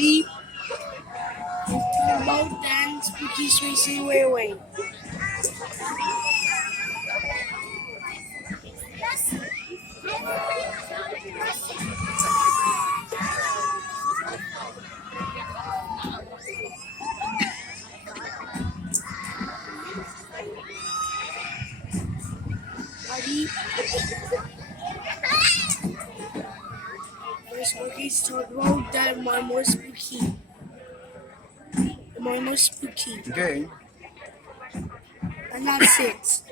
Ready? Tugboat and Spooky's Racing Railway. Ready? First Spooky's Tugboat, then one more Spooky. One more Spooky. Okay. And that's it.